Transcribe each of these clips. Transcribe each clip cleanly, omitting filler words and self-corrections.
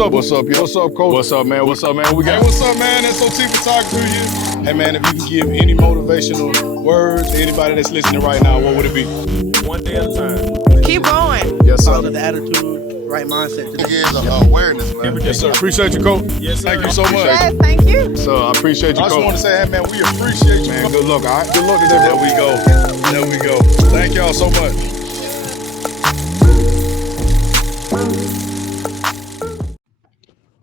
up? What's up, yo? What's up, coach? What's up, man? What's up, man? We got. Hey, what's up, man? S.O.T photography here. Hey, man, if you can give any motivational words to anybody that's listening right now, what would it be? One day at a time. Keep going. Yes, sir. Positive attitude, right mindset. Is awareness, man. Yes, sir. Appreciate you, coach. Yes, sir. Thank you so much. Yes, thank you. So I appreciate you, I coach. just want to say, hey, man, we appreciate you, Man, good luck, all right? Good luck today. There we go. There we go. Thank y'all so much.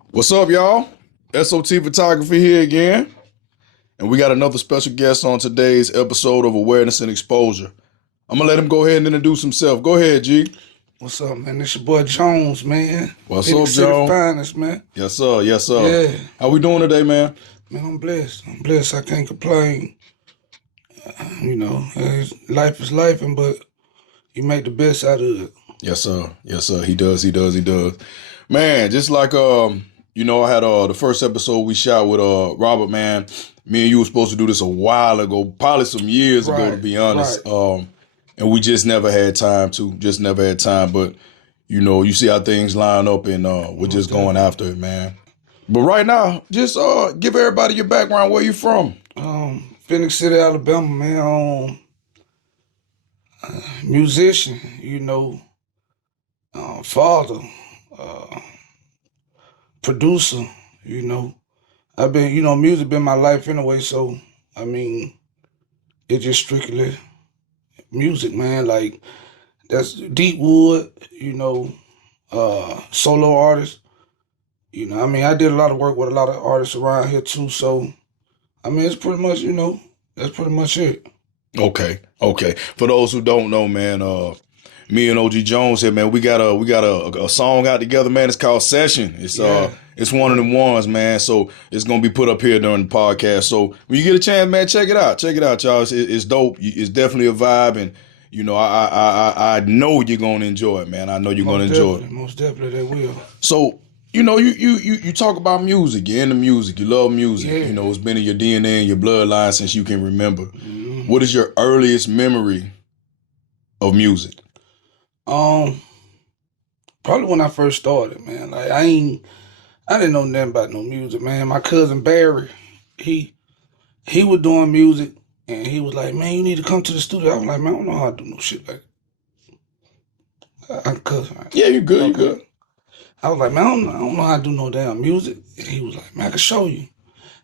What's up, y'all? S.O.T photography here again. And we got another special guest on today's episode of Awareness and Exposure. I'm going to let him go ahead and introduce himself. Go ahead, G. What's up, man? This your boy Jones, man. What's Big up, City Jones? Finest, man. Yes, sir. Yes, sir. Yeah. How we doing today, man? Man, I'm blessed. I can't complain. Life is life, but you make the best out of it. Yes, sir. Yes, sir. He does. Man, just like I had the first episode we shot with Robert, man. Me and you were supposed to do this a while ago, probably some years ago, to be honest. Right. And we just never had time But you see how things line up, and we're just going after it, man. But right now, just give everybody your background. Where you from? Phoenix City, Alabama, man. Musician, father, producer, I've been, music been my life anyway, so, it's just strictly music, man. Like, that's Deepwood, solo artist. I did a lot of work with a lot of artists around here too, so, it's pretty much, that's pretty much it. Okay. For those who don't know, man, me and OG Jones here, man, we got a song out together, man. It's called Session. It's one of them ones, man. So it's gonna be put up here during the podcast. So when you get a chance, man, check it out, y'all. It's dope. It's definitely a vibe, and I know you're gonna enjoy it, man. I know you're gonna enjoy it. Most definitely, they will. So. You talk about music. You're into music. You love music. Yeah. It's been in your DNA and your bloodline since you can remember. Mm-hmm. What is your earliest memory of music? Probably when I first started, man. Like I didn't know nothing about no music, man. My cousin Barry, he was doing music, and he was like, "Man, you need to come to the studio." I was like, "Man, I don't know how to do no shit like that." I'm cousin. Right? Yeah, you good. Okay. You good. I was like, "Man, I don't know how to do no damn music." And he was like, "Man, I can show you."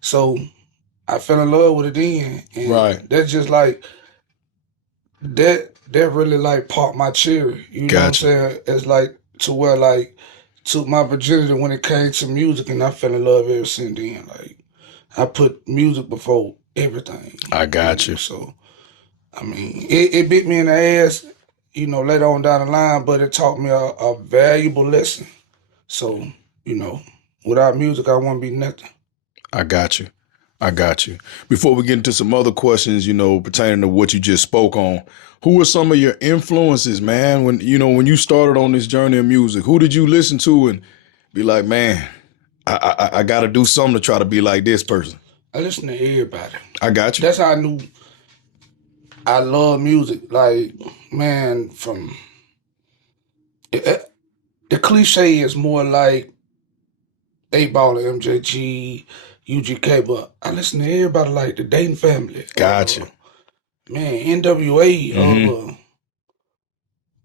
So I fell in love with it then, and Right. that's just like that really like popped my cherry. You know what I'm saying? It's like to where like took my virginity when it came to music, and I fell in love ever since then. Like I put music before everything. I got you. So it bit me in the ass, later on down the line, but it taught me a valuable lesson. So, without music, I wouldn't be nothing. I got you. Before we get into some other questions, pertaining to what you just spoke on, who were some of your influences, man? When you started on this journey of music, who did you listen to and be like, man, I got to do something to try to be like this person? I listen to everybody. I got you. That's how I knew I love music. Like, man, the cliche is more like 8Ball, MJG, UGK, but I listen to everybody like the Dayton Family. Gotcha. Man, NWA,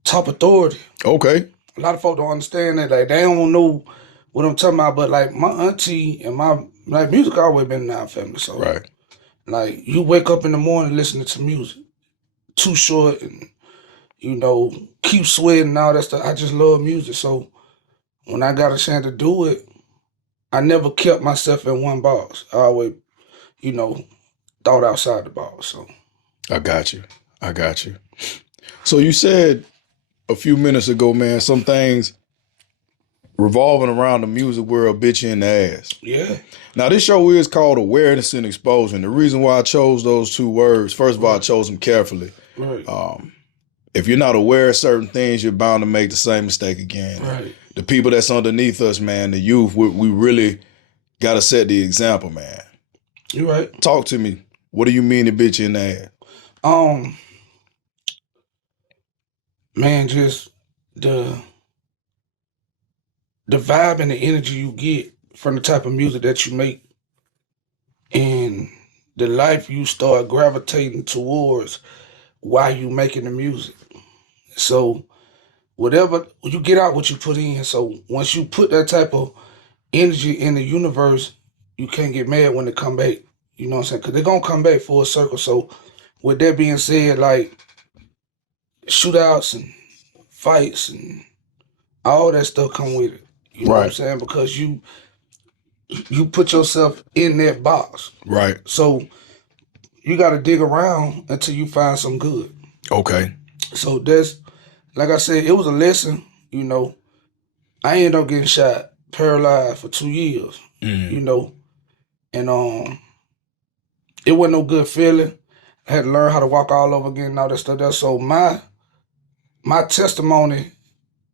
Top Authority. Okay. A lot of folk don't understand that. Like, they don't know what I'm talking about, but like my auntie and my music always been in our family. So, right. Like, you wake up in the morning listening to music. Too Short and, Keep Sweating and all that stuff. I just love music. So when I got a chance to do it, I never kept myself in one box. I always, thought outside the box. So I got you. So you said a few minutes ago, man, some things revolving around the music world bit you in the ass. Yeah. Now, this show is called Awareness and Exposure. And the reason why I chose those two words, first of all, I chose them carefully. Right. If you're not aware of certain things, you're bound to make the same mistake again. Right. The people that's underneath us, man, the youth, we really got to set the example, man. You're right. Talk to me. What do you mean it bit you in the ass? Man, just the the vibe and the energy you get from the type of music that you make and the life you start gravitating towards while you making the music. So whatever you get out what you put in. So once you put that type of energy in the universe, you can't get mad when they come back. You know what I'm saying? Because they're going to come back full circle. So with that being said, like shootouts and fights and all that stuff come with it. You know what I'm saying? Because you put yourself in that box. Right. So you got to dig around until you find some good. Okay. So that's, like I said, it was a lesson, you know. I ended up getting shot, paralyzed for 2 years, you know. And it wasn't no good feeling. I had to learn how to walk all over again and all that stuff there. So my testimony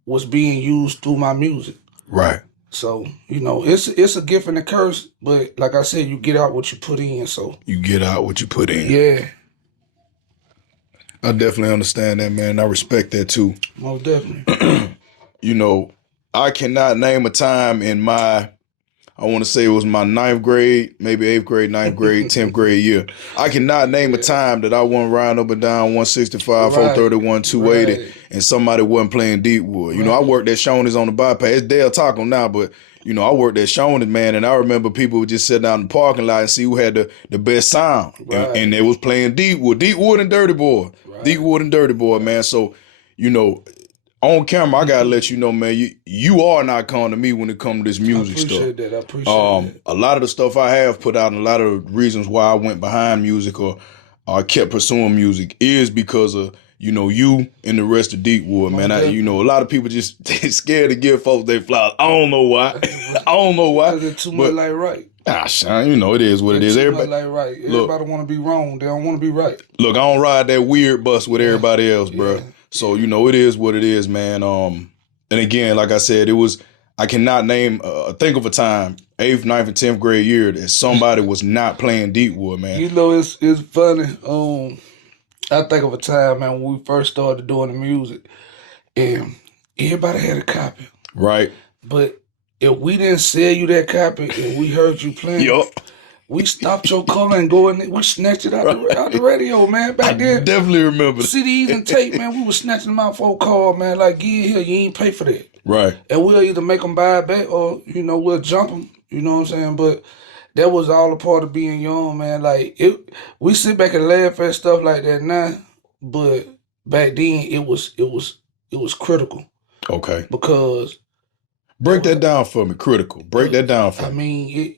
was being used through my music. Right. So, you know, it's a gift and a curse, but like I said, you get out what you put in. So You get out what you put in. yeah, I definitely understand that, man. I respect that too. most definitely. You know, I cannot name a time in my, I want to say it was my 9th grade, maybe 8th grade, 9th grade, 10th grade year. I cannot name a time that I wasn't riding up and down 165, Right. 431, 280, Right. and somebody wasn't playing Deepwood. You know, I worked at Shoney's on the bypass. It's Del Taco now, but, you know, I worked at Shoney's, man, and I remember people would just sit out in the parking lot and see who had the best sound. Right. And they was playing Deepwood and Dirty Boy. Right. Deepwood and Dirty Boy, man. So, you know, on camera, I gotta let you know, man, you are not calling to me when it comes to this music stuff. I appreciate that. A lot of the stuff I have put out and a lot of the reasons why I went behind music or kept pursuing music is because of, you know, you and the rest of Deepwood, man. You know, a lot of people just they scared to give folks their flowers. I don't know why. I don't know why. Because it's too much like right. Son, you know, it is what it is. Everybody like right. Everybody want to be wrong. They don't want to be right. Look, I don't ride that weird bus with everybody else, bro. So, you know, it is what it is, man. And again, like I said, I cannot think of a time, 8th, 9th, and 10th grade year that somebody was not playing Deepwood, man. You know, it's funny. I think of a time, man, when we first started doing the music, and everybody had a copy. Right. But if we didn't sell you that copy and we heard you playing, we stopped your car and go in. We snatched it out the radio, man. Back then, I definitely remember CDs and tape, man. We was snatching them out for a call, man. Like, get here, you ain't pay for that. Right. And we'll either make them buy it back or, you know, we'll jump them. You know what I'm saying? But that was all a part of being young, man. Like, we sit back and laugh at stuff like that now, but back then it was critical. Okay. Because break that down for me. Critical. Break that down for me. I mean,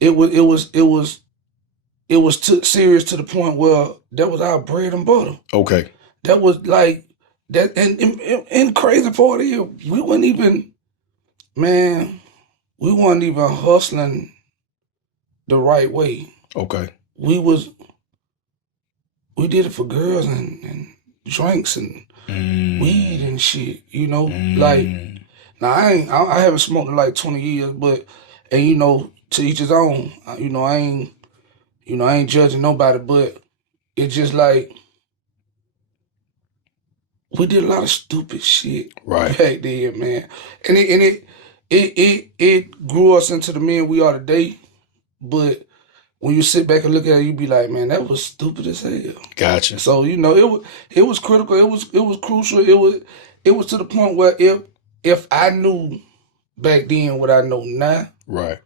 it was serious to the point where that was our bread and butter. Okay. That was like that, and crazy part is we weren't even hustling the right way. Okay. We did it for girls and drinks and weed and shit. You know, like now I haven't smoked in like 20 years, but you know, to each his own. You know, I ain't judging nobody, but it's just like we did a lot of stupid shit right back then, man. And it grew us into the men we are today. But when you sit back and look at it, you be like, man, that was stupid as hell. Gotcha. So, you know, it was critical. It was crucial. It was to the point where if I knew back then what I know now, right,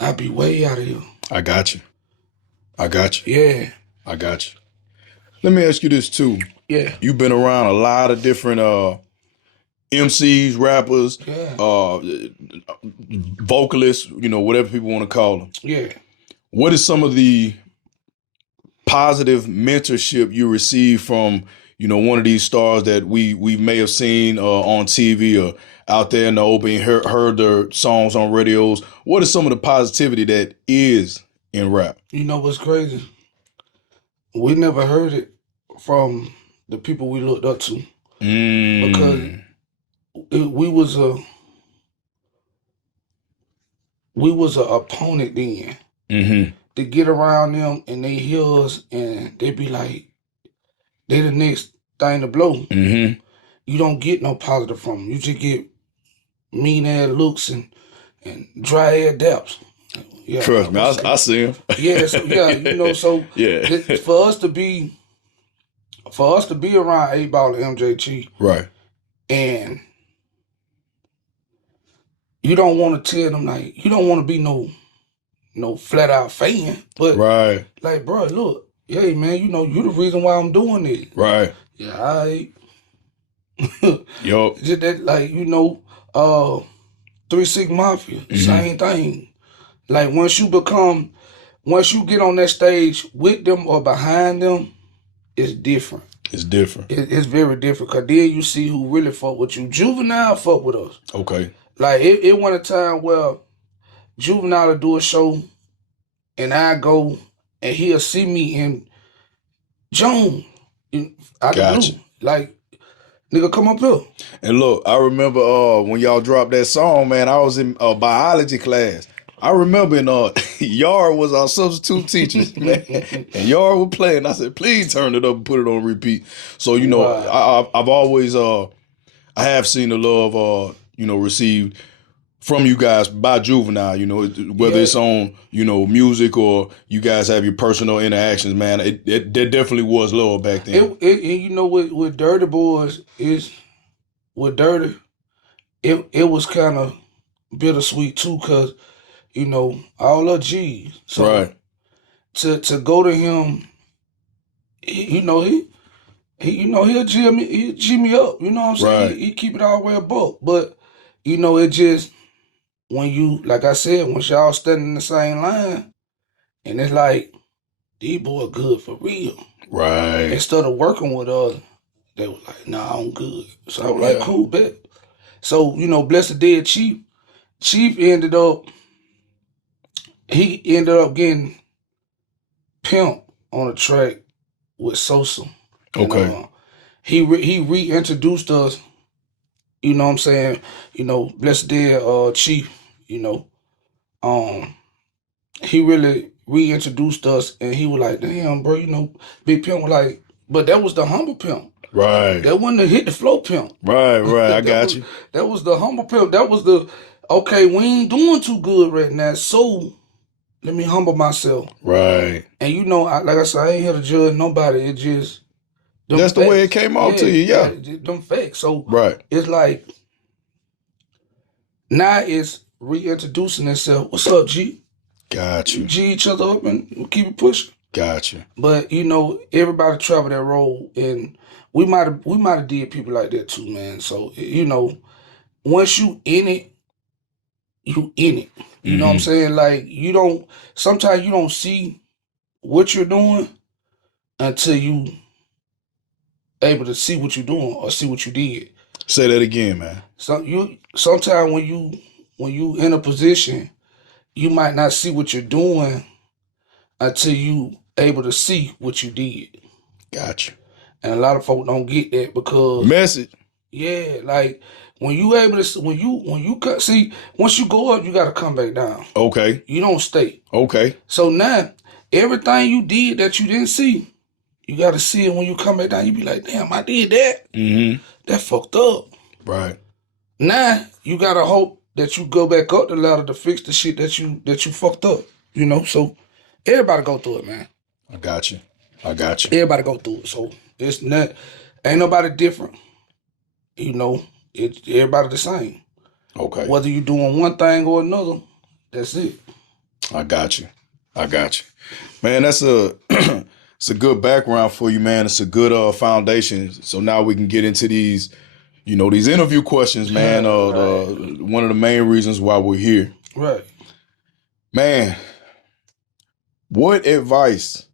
I'd be way out of here. I got you. Yeah. I got you. Let me ask you this too. Yeah. You've been around a lot of different MCs, rappers, vocalists, you know, whatever people want to call them. Yeah. What is some of the positive mentorship you receive from, you know, one of these stars that we may have seen on TV or out there in the open, heard their songs on radios? What is some of the positivity that is in rap? You know what's crazy? We never heard it from the people we looked up to. Because we was a opponent then. Mm-hmm. To get around them and they hear us and they be like, they the next thing to blow. Mm-hmm. You don't get no positive from them. You just get mean ass looks and dry ass daps. Yeah, Trust me, I see him. yeah, so so Yeah. for us to be around 8 Ball and MJG, Right. and you don't want to tell them, like, you don't want to be no flat out fan, but Right. like, bro, look, hey man, you the reason why I'm doing it. Right. Yeah, I Yup. just that, like, 3-6 Mafia, same thing. Like, once you get on that stage with them or behind them, it's different. It's different. It's very different, because then you see who really fuck with you. Juvenile fuck with us. Okay. Like, it went a time where Juvenile will do a show, and I go, and he'll see me in Joan out the Gotcha. blue. Like, nigga, come up here. And look, I remember when y'all dropped that song, man, I was in biology class. I remember Yard was our substitute teacher, man. And Yard was playing. I said, please turn it up and put it on repeat. So, Wow. I've always, I have seen the love, received from you guys by Juvenile, whether it's on, music or you guys have your personal interactions, man. There definitely was love back then. With Dirty Boys with Dirty, it was kind of bittersweet too, because all our G's. So Right. to go to him, he'll G me up. You know what I'm saying? Right. He keep it all the way above. But it just, when you, like I said, once y'all standing in the same line, and it's like, these boys good for real. Right. Instead of working with us, they was like, nah, I'm good. So I was like, cool, bet. So, Blessed Dead Chief ended up getting Pimp on a track with Sosa. Okay. And, he reintroduced us, you know what I'm saying, Blessed Dead Chief, he really reintroduced us, and he was like, damn, bro, Big Pimp was like, but that was the humble Pimp. Right. That wasn't the hit the flow Pimp. Right. I got you. That was the humble Pimp. That was the, okay, we ain't doing too good right now, so let me humble myself. Right. And like I said, I ain't here to judge nobody. It just, that's the way it came off to you, yeah. Them facts. So right. It's like, now it's reintroducing itself. What's up, G? Got you. G each other up and we'll keep it pushing. Got you. But everybody travel that road, and we might have did people like that too, man. So once you in it, you in it. You know what I'm saying? Like, sometimes you don't see what you're doing until you able to see what you're doing or see what you did. Say that again, man. So sometimes when you in a position, you might not see what you're doing until you able to see what you did. Gotcha. And a lot of folk don't get that, because message. Yeah, like when you able to, when you see, once you go up, you got to come back down. Okay. You don't stay. Okay. So now everything you did that you didn't see, you got to see it when you come back down. You be like, damn, I did that. Mm-hmm. That fucked up. Right. Now you gotta hope that you go back up the ladder to fix the shit that you fucked up. So everybody go through it, man. I got you. Everybody go through it. So it's not, ain't nobody different. It's everybody the same. Okay. Whether you doing one thing or another, that's it. I got you. Man, that's it's a good background for you, man. It's a good foundation. So now we can get into these, these interview questions, man. Right. One of the main reasons why we're here. Right. Man, what advice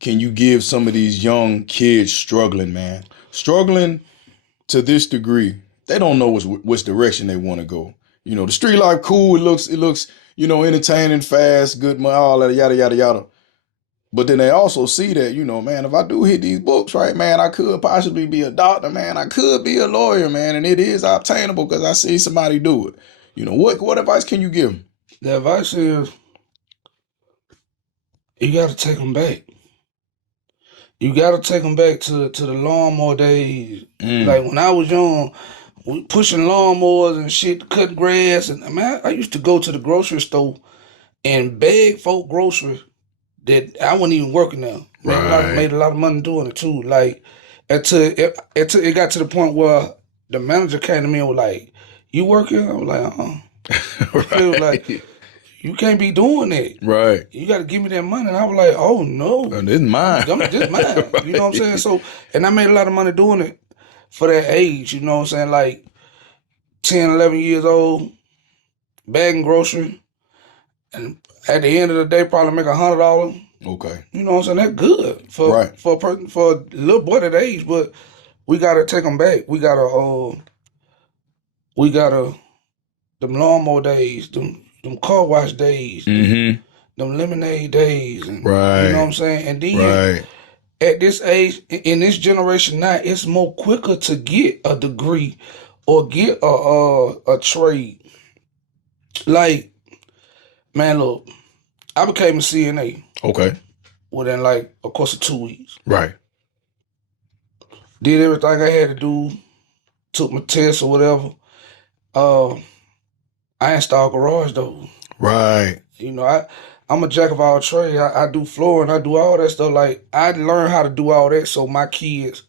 can you give some of these young kids struggling, man? Struggling to this degree. They don't know which direction they want to go. The street life cool. It looks, entertaining, fast, good, all that, yada, yada, yada. But then they also see that, man, if I do hit these books, right, man, I could possibly be a doctor, man. I could be a lawyer, man. And it is obtainable because I see somebody do it. What advice can you give them? The advice is, you got to take them back. You got to take them back to the lawnmower days. Like when I was young, we pushing lawnmowers and shit, cutting grass, and man, I used to go to the grocery store and beg folk groceries that I wasn't even working there. Made a lot of money doing it too. Like until it got to the point where the manager came to me and was like, "You working?" I was like, It was like, "You can't be doing that. Right. You got to give me that money." And I was like, "Oh no, This is mine. this mine." You know what I'm saying? So, and I made a lot of money doing it for that age. You know what I'm saying? Like 10, 11 years old, bagging grocery, and at the end of the day, probably make $100. Okay. You know what I'm saying? That's good for Right. for a person, for a little boy that age. But we gotta take them back. We gotta them lawnmower days, them car wash days, Mm-hmm. them lemonade days, and Right. you know what I'm saying. And then Right. at this age, in this generation now, it's more quicker to get a degree or get a trade. Like, man, look, I became a CNA Okay. within like a course of 2 weeks. Right. Did everything I had to do, took my test or whatever. I installed garage doors. Right. You know, I'm a jack of all trades. I do flooring, I do all that stuff. Like, I learned how to do all that so my kids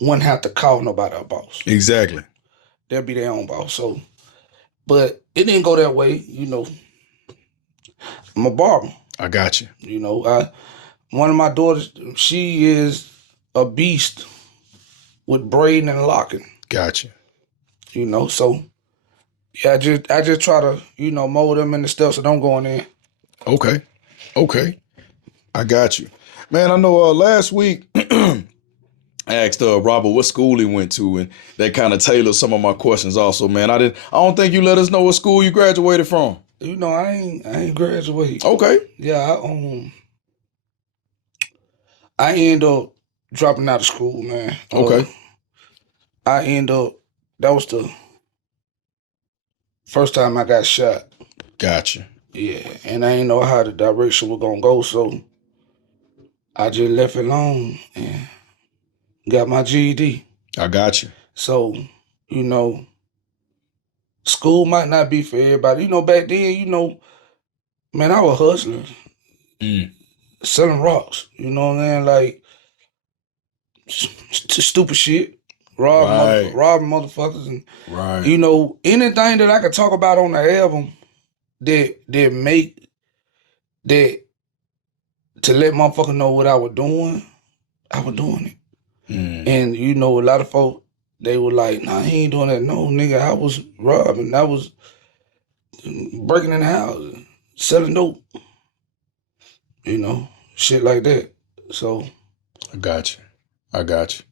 wouldn't have to call nobody a boss. Exactly. They'll be their own boss. So, but it didn't go that way. You know, I'm a barber. I got you. You know, one of my daughters, she is a beast with braiding and locking. Got you. You know, so yeah, I just try to, you know, mold them in the steps so don't go in there. Okay. Okay. I got you. Man, I know last week I asked Robert what school he went to, and that kind of tailored some of my questions also, man. I don't think you let us know what school you graduated from. You know, I ain't graduated. Okay. Yeah, I end up dropping out of school, man. Okay. That was the first time I got shot. Gotcha. Yeah, and I ain't know how the direction was gonna go, so I just left it alone and got my GED. I got you. So, you know, school might not be for everybody. You know, back then, you know, man, I was hustling, selling rocks. You know what I'm saying? Like, stupid shit. Robbing motherfuckers. And, Right. you know, anything that I could talk about on the album that to let motherfuckers know what I was doing it. And, you know, a lot of folks, they were like, nah, he ain't doing that. No, nigga, I was robbing. I was breaking in the house, selling dope. You know, shit like that. So. I got you.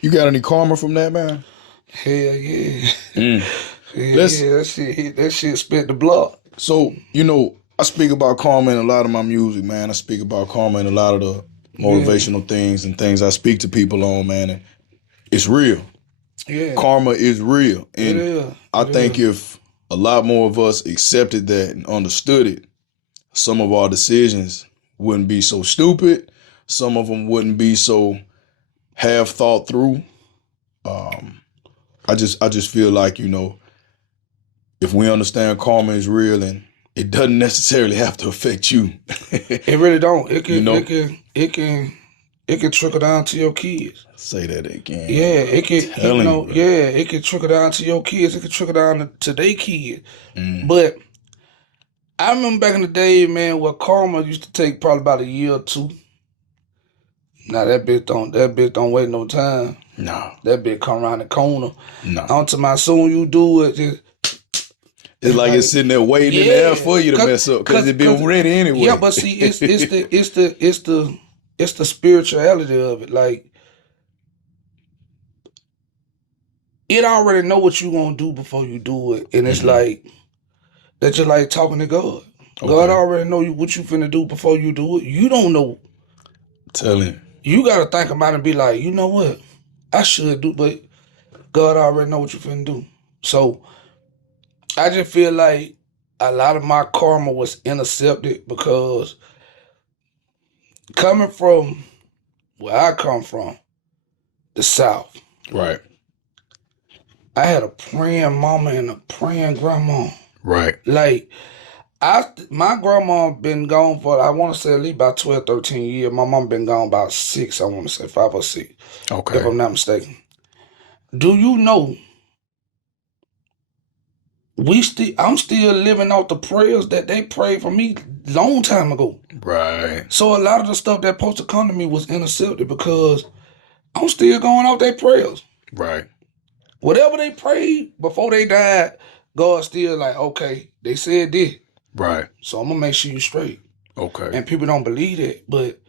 You got any karma from that, man? Hell yeah. Mm. Yeah, that shit spit the block. So, you know, I speak about karma in a lot of my music, man. I speak about karma in a lot of the motivational things and things I speak to people on, man. And it's real. Yeah. Karma is real. And It is. I think if a lot more of us accepted that and understood it, some of our decisions wouldn't be so stupid. Some of them wouldn't be so half thought through. I just feel like, you know, if we understand karma is real and it doesn't necessarily have to affect you. It really don't. It can, You know? it can trickle down to your kids. Say that again. Yeah, it can. Telling you, bro. Yeah, it can trickle down to your kids. It can trickle down to their kids. But I remember back in the day, man, where karma used to take probably about a year or two. Now that bitch don't wait no time. No. That bitch come around the corner. No. Onto my soon you do it. Just, It's like it's sitting there waiting in the air for you to mess up because it been ready anyway. Yeah, but see, it's the spirituality of it. Like, it already know what you gonna do before you do it, and it's like that's just like talking to God. Okay. God already know what you finna do before you do it. You don't know. Tell him. You gotta think about it and be like, you know what, I should do, but God already know what you finna do. So I just feel like a lot of my karma was intercepted because coming from where I come from, the South. Right. I had a praying mama and a praying grandma. Right. Like, my grandma been gone for, I want to say at least about 12, 13 years. My mom been gone about 6, I want to say 5 or 6, if Okay. I'm not mistaken. Do you know I'm still living out the prayers that they prayed for me long time ago. Right. So a lot of the stuff that supposed to come to me was intercepted because I'm still going off their prayers. Right. Whatever they prayed before they died, God still like, okay, they said this. Right. So I'm gonna make sure you straight. Okay. And people don't believe that, but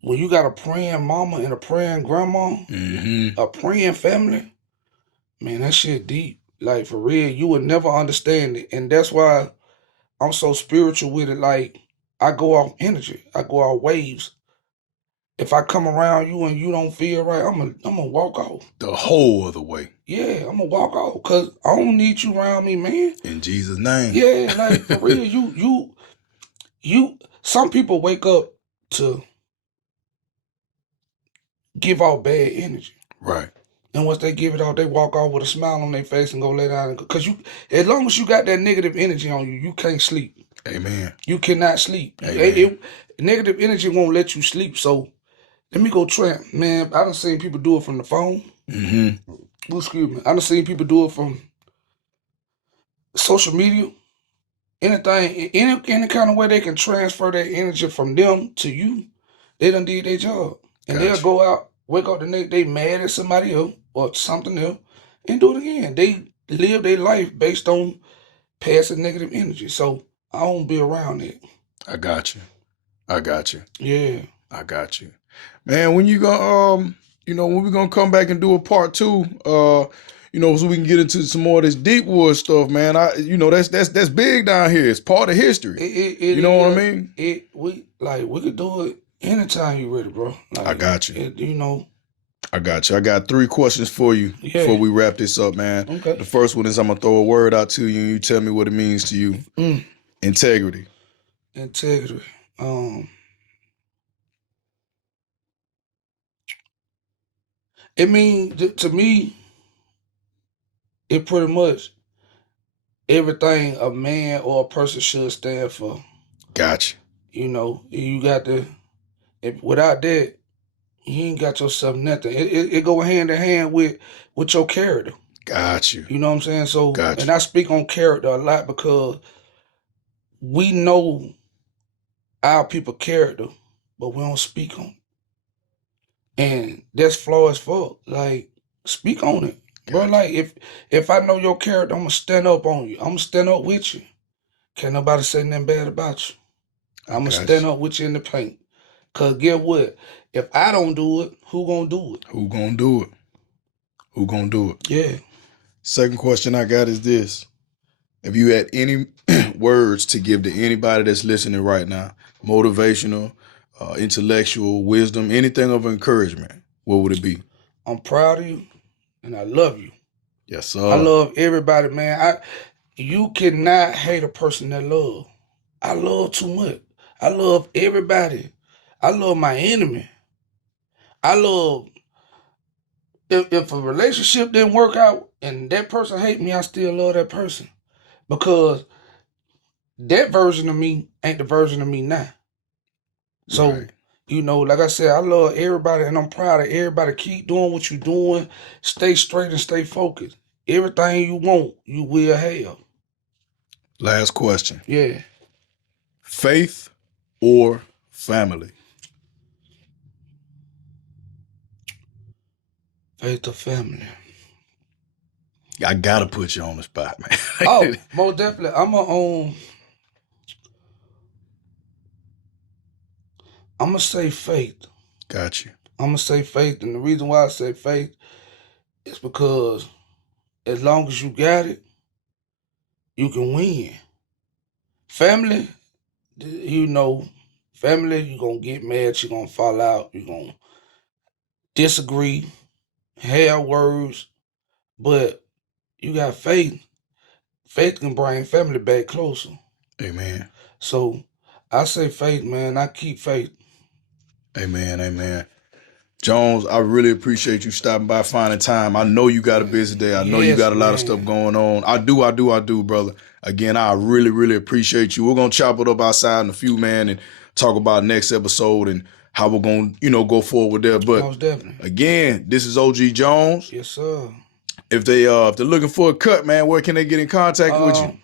when you got a praying mama and a praying grandma, Mm-hmm. a praying family, man, that shit deep. Like for real, you would never understand it. And that's why I'm so spiritual with it. Like I go off energy. I go off waves. If I come around you and you don't feel right, I'm gonna walk off. The whole other way. Yeah, I'm gonna walk off because I don't need you around me, man. In Jesus' name. Yeah, like for real, you. Some people wake up to give out bad energy. Right. And once they give it out, they walk off with a smile on their face and go lay down. Because as long as you got that negative energy on you, you can't sleep. Amen. You cannot sleep. Amen. Negative energy won't let you sleep. So let me go try. Man, I done seen people do it from the phone. Mm-hmm. Oh, excuse me. I done seen people do it from social media. Anything, any kind of way they can transfer that energy from them to you, they done did their job. And they'll Gotcha. go out, wake up the next day mad at somebody else or something else and do it again. They live their life based on passing negative energy. So I don't be around it. I got you. I got you. Yeah. I got you. Man, when you gonna when we gonna come back and do a part 2, so we can get into some more of this deep wood stuff, man. That's big down here. It's part of history. It You know what I mean? We could do it anytime you ready, bro. Like, I got you. I got you. I got 3 questions for you before we wrap this up, man. Okay. The first one is I'm gonna throw a word out to you and you tell me what it means to you. Integrity. Integrity. It means to me, it pretty much everything a man or a person should stand for. Gotcha. You got to. Without that, you ain't got yourself nothing. It go hand in hand with your character. Got you. You know what I'm saying? So, Got you. and I speak on character a lot because we know our people character, but we don't speak on it. And that's flaw as fuck. Like, speak on it. Bro, like if I know your character, I'm gonna stand up on you. I'm gonna stand up with you. Can't nobody say nothing bad about you. I'm gonna stand up with you in the paint. Cause get what? If I don't do it, who gonna do it? Who gonna do it? Who gonna do it? Yeah. Second question I got is this. If you had any words to give to anybody that's listening right now, motivational, intellectual, wisdom, anything of encouragement, what would it be? I'm proud of you and I love you. Yes, sir. I love everybody, man. You cannot hate a person that love. I love too much. I love everybody. I love my enemy. I love if a relationship didn't work out and that person hate me, I still love that person. Because that version of me ain't the version of me now. So, Right. like I said, I love everybody and I'm proud of everybody. Keep doing what you're doing. Stay straight and stay focused. Everything you want, you will have. Last question. Yeah. Faith or family? Faith or family. I gotta put you on the spot, man. Oh, most definitely. I'm gonna say faith. Got you. I'm gonna say faith, and the reason why I say faith is because as long as you got it, you can win. Family, family, you're gonna get mad, you're gonna fall out, you're gonna disagree, have words, but you got faith. Faith can bring family back closer. Amen. So I say faith, man. I keep faith. Amen. Amen. Jones, I really appreciate you stopping by, finding time. I know you got a busy day. I know you Yes, got a lot of man. stuff going on. I do, brother. Again, I really, really appreciate you. We're gonna chop it up outside in a few, man, and talk about next episode and how we're gonna, go forward there. But Most definitely. again, this is OG Jones. Yes, sir. If they're looking for a cut, man, where can they get in contact with you?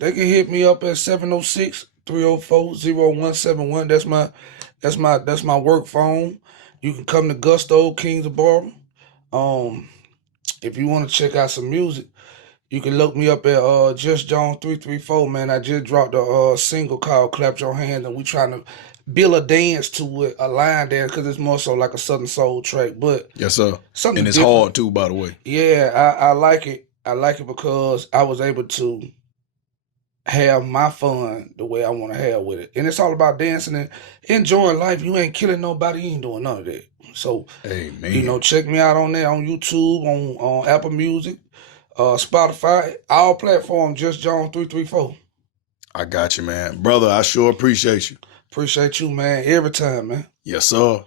They can hit me up at 706-304-0171. That's my work phone. You can come to Gusto, Kings of Barbara. If you want to check out some music, you can look me up at Just Jones 334, man. I just dropped a single called Clap Your Hands, and we trying to build a dance to it, a line dance, because it's more so like a Southern Soul track. But Yes, sir. something And it's different. hard too, by the way. Yeah, I like it. I like it because I was able to have my fun the way I want to have with it. And it's all about dancing and enjoying life. You ain't killing nobody, you ain't doing none of that. So, Hey, man. check me out on there, on YouTube, on Apple Music, Spotify, all platforms, Just Jones 334. I got you, man. Brother, I sure appreciate you. Appreciate you, man, every time, man. Yes, sir.